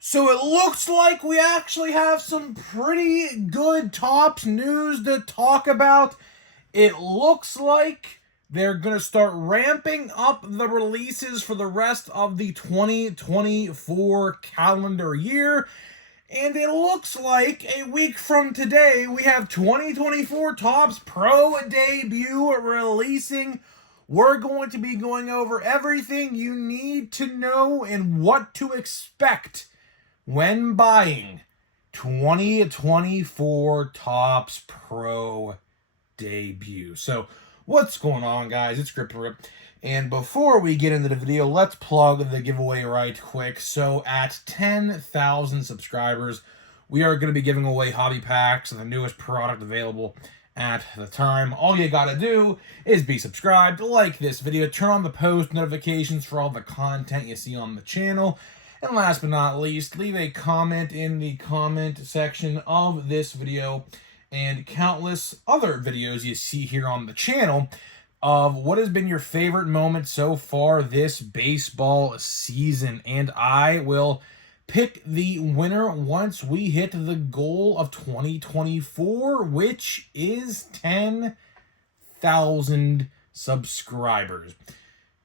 So it looks like we actually have some pretty good Topps news to talk about. It looks like they're going to start ramping up the releases for the rest of the 2024 calendar year. And it looks like a week from today, we have 2024 Topps Pro debut releasing. We're going to be going over everything you need to know and what to expect when buying 2024 Topps Pro debut. So, what's going on, guys? It's Grip Rip. And before we get into the video, let's plug the giveaway right quick. So, at 10,000 subscribers, we are going to be giving away hobby packs and the newest product available at the time. All you gotta do is be subscribed, like this video, turn on the post notifications for all the content you see on the channel. And last but not least, leave a comment in the comment section of this video and countless other videos you see here on the channel of what has been your favorite moment so far this baseball season. And I will pick the winner once we hit the goal of 2024, which is 10,000 subscribers.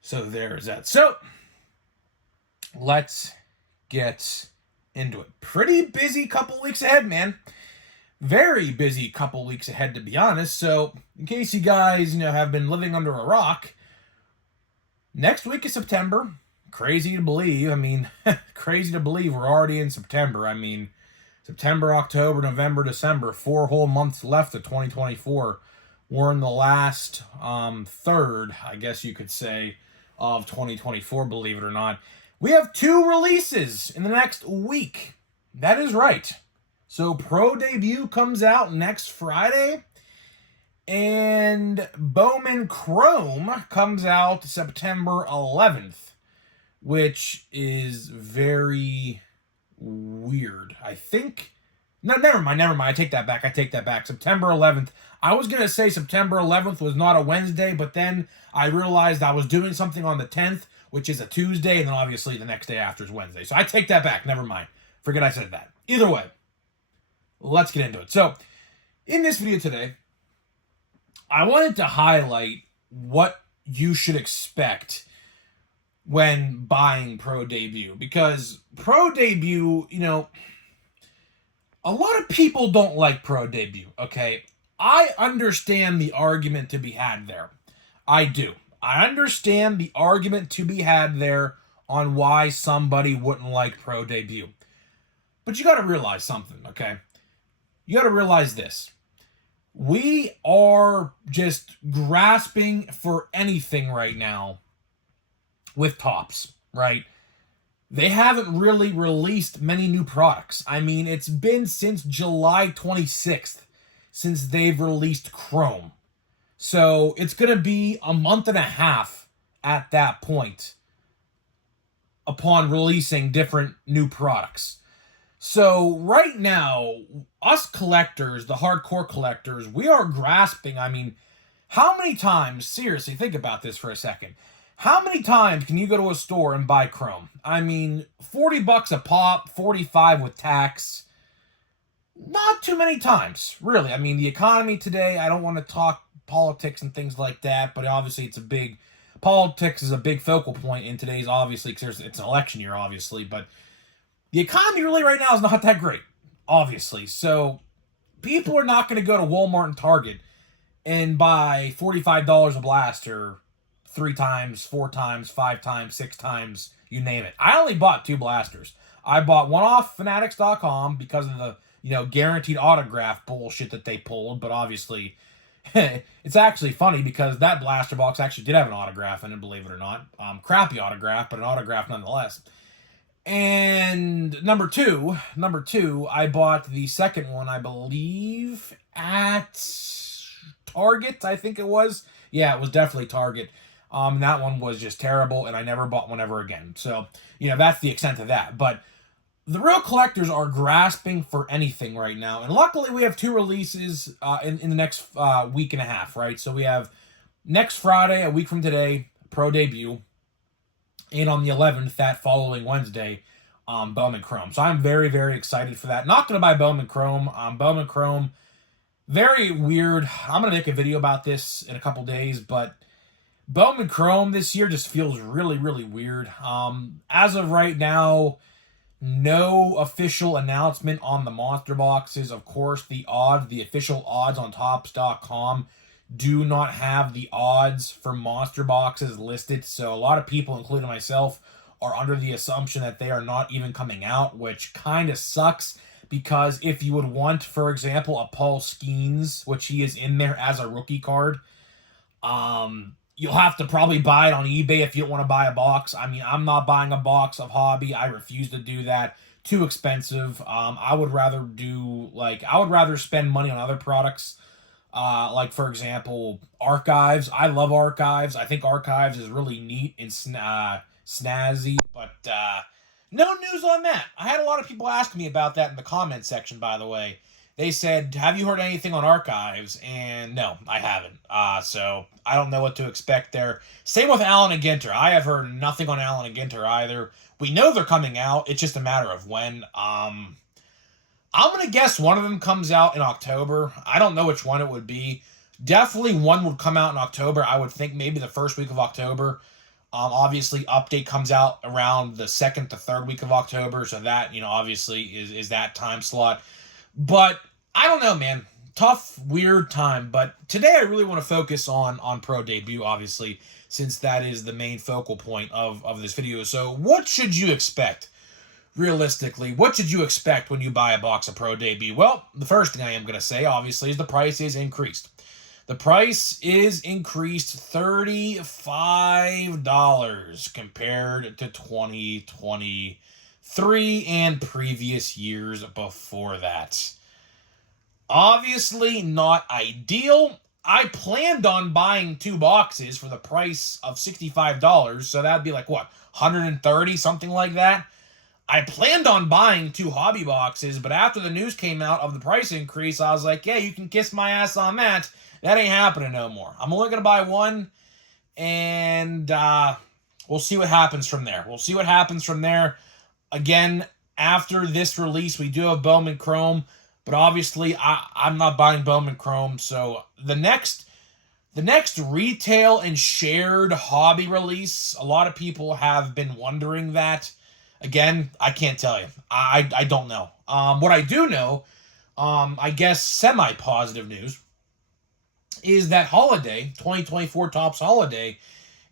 So there's that. So let's get into it. Pretty busy couple weeks ahead, man. Very busy couple weeks ahead, to be honest. So, in case you guys, have been living under a rock, next week is September. Crazy to believe. Crazy to believe we're already in September. September, October, November, December, 4 whole months left of 2024. We're in the last third, I guess you could say, of 2024, believe it or not. We have 2 releases in the next week. That is right. So Pro Debut comes out next Friday, and Bowman Chrome comes out September 11th, which is very weird. I think... No, never mind. I take that back. September 11th. I was going to say September 11th was not a Wednesday, but then I realized I was doing something on the 10th, which is a Tuesday, and then obviously the next day after is Wednesday. So I take that back. Never mind. Forget I said that. Either way, let's get into it. So, in this video today, I wanted to highlight what you should expect when buying Pro Debut. Because Pro Debut, a lot of people don't like Pro Debut, okay? I understand the argument to be had there. I do. I understand the argument to be had there on why somebody wouldn't like Pro Debut. But you got to realize something, okay? You got to realize this. We are just grasping for anything right now with Topps, right? They haven't really released many new products. It's been since July 26th since they've released Chrome. So it's going to be a month and a half at that point upon releasing different new products. So right now, us collectors, the hardcore collectors, we are grasping. How many times, seriously, think about this for a second. How many times can you go to a store and buy Chrome? $40 a pop, 45 with tax. Not too many times, really. The economy today, I don't want to talk politics and things like that, but obviously politics is a big focal point in today's, obviously, because it's an election year, obviously, but the economy really right now is not that great, obviously. So people are not going to go to Walmart and Target and buy $45 a blaster 3 times, 4 times, 5 times, 6 times, you name it. I only bought 2 blasters. I bought one off Fanatics.com because of the, guaranteed autograph bullshit that they pulled, but obviously it's actually funny because that blaster box actually did have an autograph in it, believe it or not. Crappy autograph, but an autograph nonetheless. And number two, I bought the second one, I believe, at Target, I think it was. Yeah, it was definitely Target. That one was just terrible, and I never bought one ever again. So, that's the extent of that. But the real collectors are grasping for anything right now. And luckily, we have 2 releases in the next week and a half, right? So we have next Friday, a week from today, Pro Debut. And on the 11th, that following Wednesday, Bowman Chrome. So I'm very, very excited for that. Not going to buy Bowman Chrome. Bowman Chrome, very weird. I'm going to make a video about this in a couple days, but Bowman Chrome this year just feels really, really weird. As of right now, no official announcement on the monster boxes. Of course, the official odds on Topps.com do not have the odds for monster boxes listed. So a lot of people, including myself, are under the assumption that they are not even coming out, which kind of sucks because if you would want, for example, a Paul Skeens, which he is in there as a rookie card, you'll have to probably buy it on eBay if you don't want to buy a box. I mean, I'm not buying a box of Hobby. I refuse to do that. Too expensive. I would rather spend money on other products. Like for example, Archives. I love Archives. I think Archives is really neat and snazzy, but no news on that. I had a lot of people ask me about that in the comment section, by the way. They said, have you heard anything on Archives? And no, I haven't. So I don't know what to expect there. Same with Allen and Ginter. I have heard nothing on Allen and Ginter either. We know they're coming out. It's just a matter of when. I'm going to guess one of them comes out in October. I don't know which one it would be. Definitely one would come out in October. I would think maybe the first week of October. Obviously, Update comes out around the second to third week of October. So that, obviously is that time slot. But I don't know, man. Tough, weird time. But today I really want to focus on Pro Debut, obviously, since that is the main focal point of this video. So what should you expect? Realistically, what should you expect when you buy a box of Pro Debut? Well, the first thing I am going to say, obviously, is the price is increased. The price is increased $35 compared to 2023 and previous years before that. Obviously, not ideal. I planned on buying 2 boxes for the price of $65, so that'd be like, what, $130, something like that? I planned on buying 2 hobby boxes, but after the news came out of the price increase, I was like, yeah, you can kiss my ass on that. That ain't happening no more. I'm only going to buy 1, and we'll see what happens from there. Again, after this release, we do have Bowman Chrome, but obviously I'm not buying Bowman Chrome, so the next retail and shared hobby release, a lot of people have been wondering that. Again, I can't tell you. I don't know. What I do know, I guess semi-positive news, is that Holiday, 2024 Topps Holiday,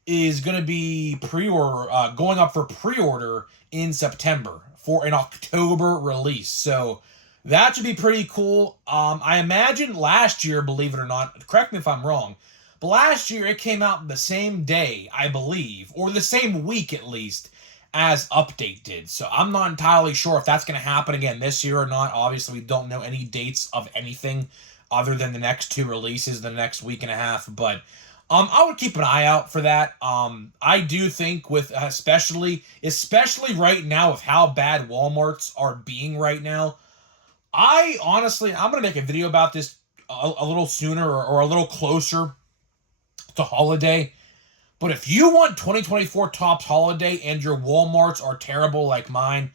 is going to be going up for pre-order in September for an October release. So that should be pretty cool. I imagine last year, believe it or not, correct me if I'm wrong, but last year it came out the same day, I believe, or the same week at least, as Update did. So I'm not entirely sure if that's going to happen again this year or not. Obviously, we don't know any dates of anything other than the next 2 releases the next week and a half. But I would keep an eye out for that. I do think with especially right now with how bad Walmarts are being right now, I'm going to make a video about this a little sooner or a little closer to Holiday. But if you want 2024 Topps Holiday and your Walmarts are terrible like mine,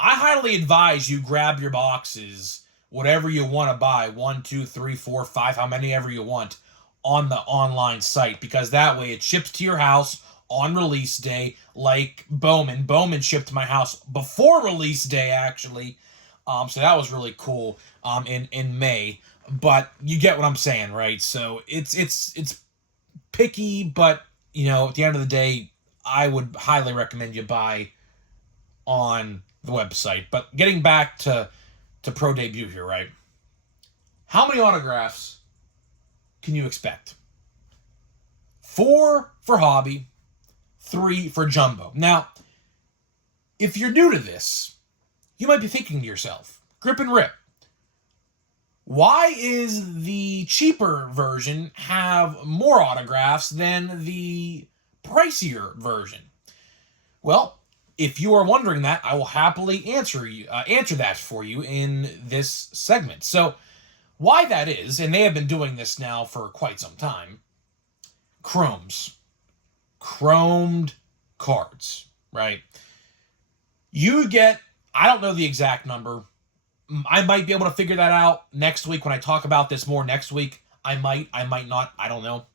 I highly advise you grab your boxes, whatever you want to buy, 1, 2, 3, 4, 5, how many ever you want, on the online site. Because that way it ships to your house on release day, like Bowman. Bowman shipped to my house before release day, actually. So that was really cool in May. But you get what I'm saying, right? So it's picky, but at the end of the day, I would highly recommend you buy on the website. But getting back to Pro Debut here, right? How many autographs can you expect? 4 for Hobby, 3 for Jumbo. Now, if you're new to this, you might be thinking to yourself, Grip and Rip, why is the cheaper version have more autographs than the pricier version? Well, if you are wondering that, I will happily answer that for you in this segment. So, why that is, and they have been doing this now for quite some time, chromed cards, right? You get, I don't know the exact number. I might be able to figure that out next week when I talk about this more next week. I might not. I don't know.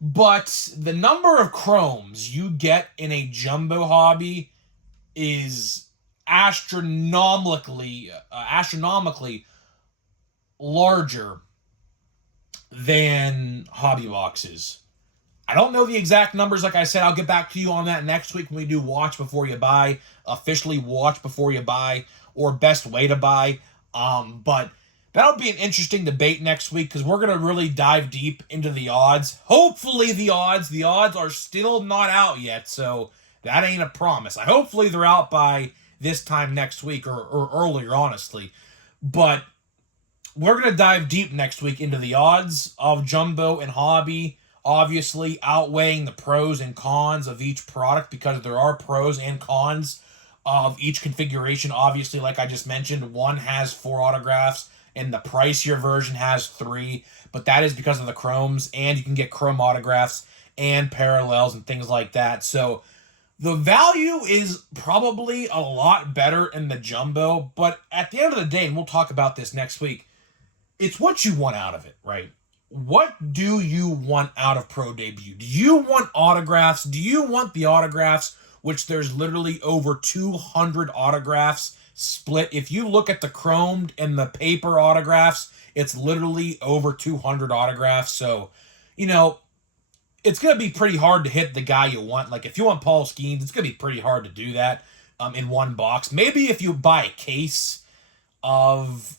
But the number of chromes you get in a jumbo hobby is astronomically larger than hobby boxes. I don't know the exact numbers. Like I said, I'll get back to you on that next week when we do watch before you buy, officially watch before you buy, or best way to buy. But that'll be an interesting debate next week because we're gonna really dive deep into the odds. Hopefully, the odds are still not out yet, so that ain't a promise. Hopefully they're out by this time next week or earlier, honestly. But we're gonna dive deep next week into the odds of jumbo and hobby, obviously outweighing the pros and cons of each product because there are pros and cons of each configuration. Obviously, like I just mentioned, one has 4 autographs and the pricier version has 3, but that is because of the chromes, and you can get chrome autographs and parallels and things like that. So the value is probably a lot better in the jumbo, but at the end of the day, and we'll talk about this next week, it's what you want out of it, right? What do you want out of Pro Debut? Do you want autographs? Do you want the autographs, which there's literally over 200 autographs split? If you look at the chromed and the paper autographs, it's literally over 200 autographs. So, it's going to be pretty hard to hit the guy you want. Like, if you want Paul Skeens, it's going to be pretty hard to do that in one box. Maybe if you buy a case of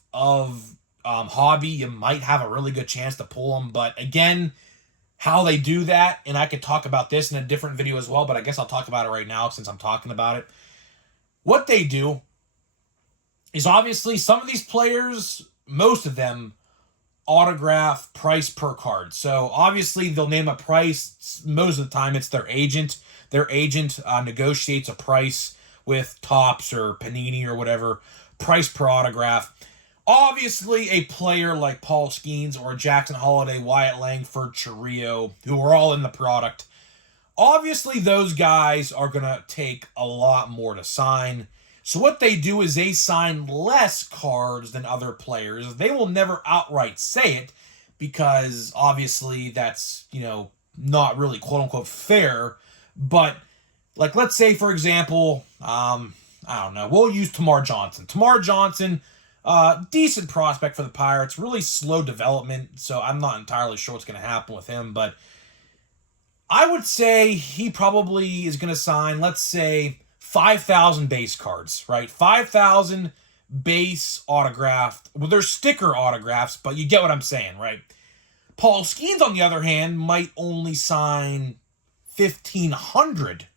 hobby, you might have a really good chance to pull them. But again, how they do that, and I could talk about this in a different video as well, but I guess I'll talk about it right now since I'm talking about it. What they do is obviously some of these players, most of them, autograph price per card. So obviously they'll name a price. Most of the time it's their agent. Their agent negotiates a price with Topps or Panini or whatever, price per autograph. Obviously, a player like Paul Skeens or Jackson Holliday, Wyatt Langford, Chourio, who are all in the product, obviously those guys are going to take a lot more to sign. So what they do is they sign less cards than other players. They will never outright say it because obviously that's, not really quote-unquote fair. But, like, let's say, for example, I don't know, we'll use Tamar Johnson. Tamar Johnson, decent prospect for the Pirates, really slow development, so I'm not entirely sure what's going to happen with him, but I would say he probably is going to sign, let's say, 5,000 base cards, right? 5,000 base autographed. Well, they're sticker autographs, but you get what I'm saying, right? Paul Skeens, on the other hand, might only sign 1,500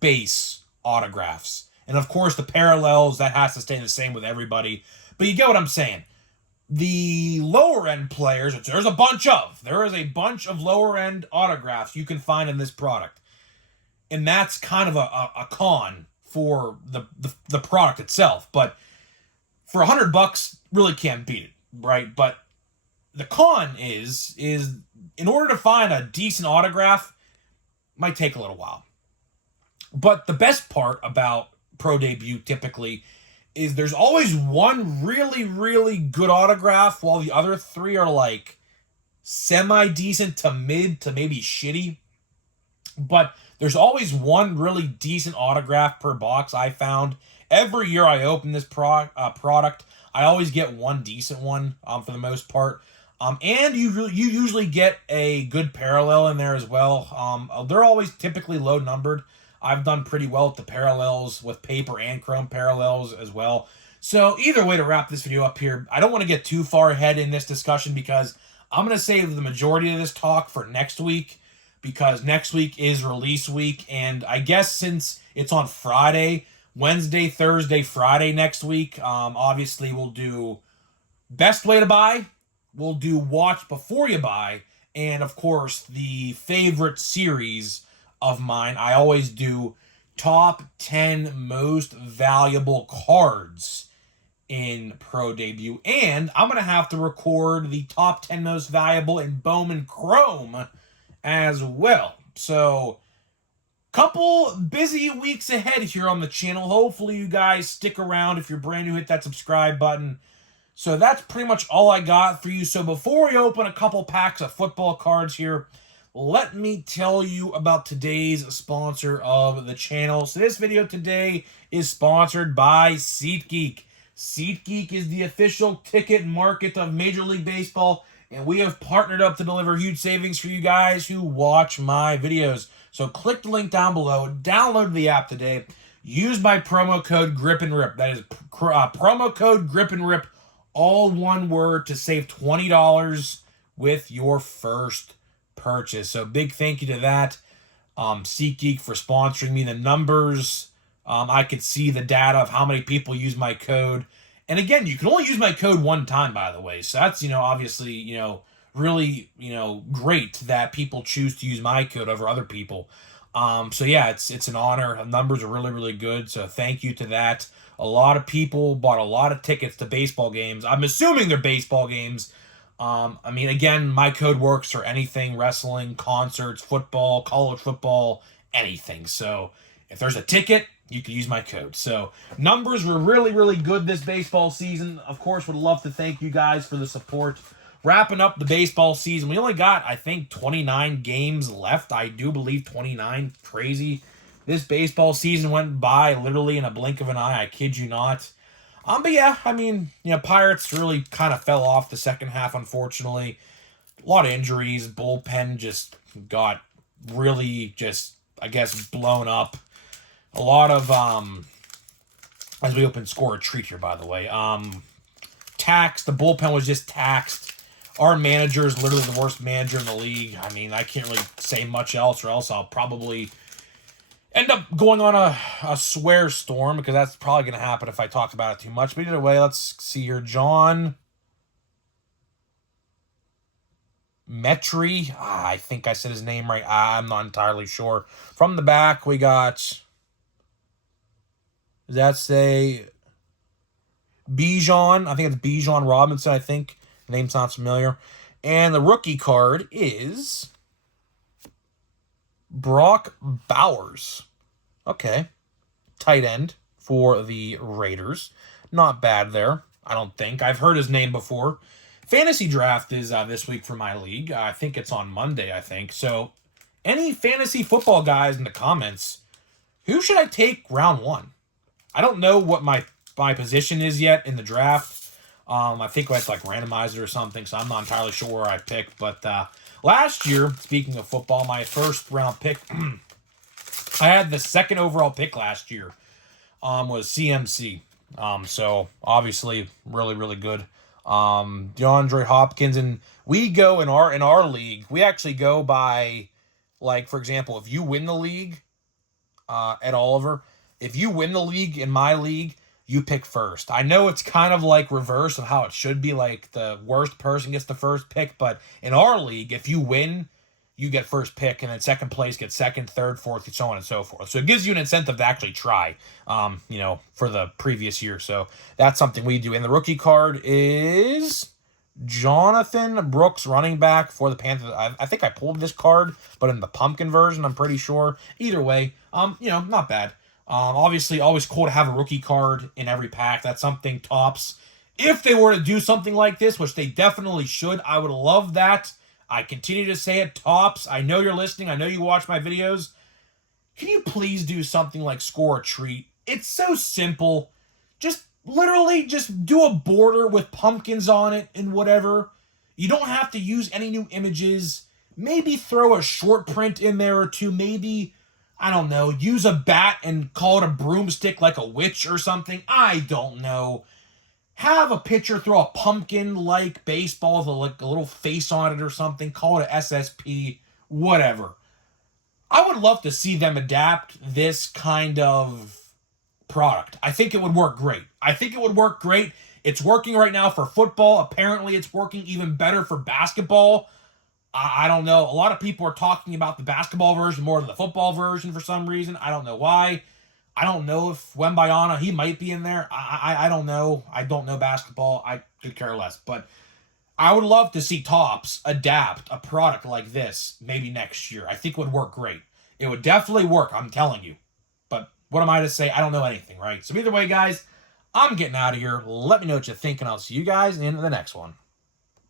base autographs. And of course, the parallels, that has to stay the same with everybody. But you get what I'm saying. The lower end players, which there is a bunch of lower end autographs you can find in this product. And that's kind of a con for the product itself. But for $100, really can't beat it, right? But the con is in order to find a decent autograph, might take a little while. But the best part about Pro Debut typically is there's always one really, really good autograph while the other 3 are like semi-decent to mid to maybe shitty. But there's always one really decent autograph per box, I found. Every year I open this product, I always get one decent one for the most part. And you usually get a good parallel in there as well. They're always typically low numbered. I've done pretty well with the parallels, with paper and chrome parallels as well. So either way, to wrap this video up here, I don't want to get too far ahead in this discussion because I'm going to save the majority of this talk for next week, because next week is release week. And I guess since it's on Friday, Wednesday, Thursday, Friday next week, obviously we'll do best way to buy, we'll do watch before you buy, and of course the favorite series of mine, I always do top 10 most valuable cards in Pro Debut. And I'm going to have to record the top 10 most valuable in Bowman Chrome as well. So couple busy weeks ahead here on the channel. Hopefully you guys stick around. If you're brand new, hit that subscribe button. So that's pretty much all I got for you. So before we open a couple packs of football cards here, let me tell you about today's sponsor of the channel. So this video today is sponsored by SeatGeek. SeatGeek is the official ticket market of Major League Baseball, and we have partnered up to deliver huge savings for you guys who watch my videos. So click the link down below, download the app today, use my promo code GRIPANDRIP. That is promo code GRIPANDRIP, all one word, to save $20 with your first purchase. So big thank you to that. SeatGeek for sponsoring me. The numbers, I could see the data of how many people use my code. And again, you can only use my code one time, by the way. So that's, obviously, really, great that people choose to use my code over other people. So yeah, it's an honor. The numbers are really, really good. So thank you to that. A lot of people bought a lot of tickets to baseball games. I'm assuming they're baseball games. Again, my code works for anything: wrestling, concerts, football, college football, anything. So if there's a ticket, you can use my code. So numbers were really, really good this baseball season. Of course, would love to thank you guys for the support. Wrapping up the baseball season, we only got, I think, 29 games left. I do believe 29. Crazy. This baseball season went by literally in a blink of an eye. I kid you not. But yeah, Pirates really kind of fell off the second half, unfortunately. A lot of injuries. Bullpen just got really blown up. A lot of, as we open score a treat here, by the way, taxed. The bullpen was just taxed. Our manager is literally the worst manager in the league. I can't really say much else, or else I'll probably end up going on a swear storm, because that's probably going to happen if I talk about it too much. But either way, let's see here. John Metry. I think I said his name right. I'm not entirely sure. From the back, we got... Does that say Bijan? I think it's Bijan Robinson, I think. The name sounds familiar. And the rookie card is Brock Bowers. Okay. Tight end for the Raiders. Not bad there, I don't think. I've heard his name before. Fantasy draft is this week for my league. I think it's on Monday, I think. So any fantasy football guys in the comments, who should I take round one? I don't know what my position is yet in the draft. I think I have to randomize it or something, so I'm not entirely sure where I picked. But last year, speaking of football, my first round pick, I had the second overall pick last year, was CMC. So obviously really, really good. DeAndre Hopkins, and we go in our league, we actually go by, for example, if you win the league, at Oliver, if you win the league in my league, you pick first. I know it's kind of reverse of how it should be, the worst person gets the first pick, but in our league, if you win, you get first pick, and then second place gets second, third, fourth, and so on and so forth. So it gives you an incentive to actually try, for the previous year. So that's something we do. And the rookie card is Jonathan Brooks, running back for the Panthers. I think I pulled this card, but in the pumpkin version, I'm pretty sure. Either way, not bad. Obviously, always cool to have a rookie card in every pack. That's something Topps, if they were to do something like this, which they definitely should, I would love that. I continue to say it, Topps. I know you're listening. I know you watch my videos. Can you please do something like Score a Treat? It's so simple. Literally do a border with pumpkins on it and whatever. You don't have to use any new images. Maybe throw a short print in there or two. Maybe, I don't know, use a bat and call it a broomstick like a witch or something. I don't know. Have a pitcher throw a pumpkin-like baseball with a little face on it or something. Call it an SSP. Whatever. I would love to see them adapt this kind of product. I think it would work great. It's working right now for football. Apparently, it's working even better for basketball. I don't know. A lot of people are talking about the basketball version more than the football version for some reason. I don't know why. I don't know if Wembayana, he might be in there. I don't know. I don't know basketball. I could care less. But I would love to see Topps adapt a product like this maybe next year. I think it would work great. It would definitely work, I'm telling you. But what am I to say? I don't know anything, right? So either way, guys, I'm getting out of here. Let me know what you think, and I'll see you guys in the next one.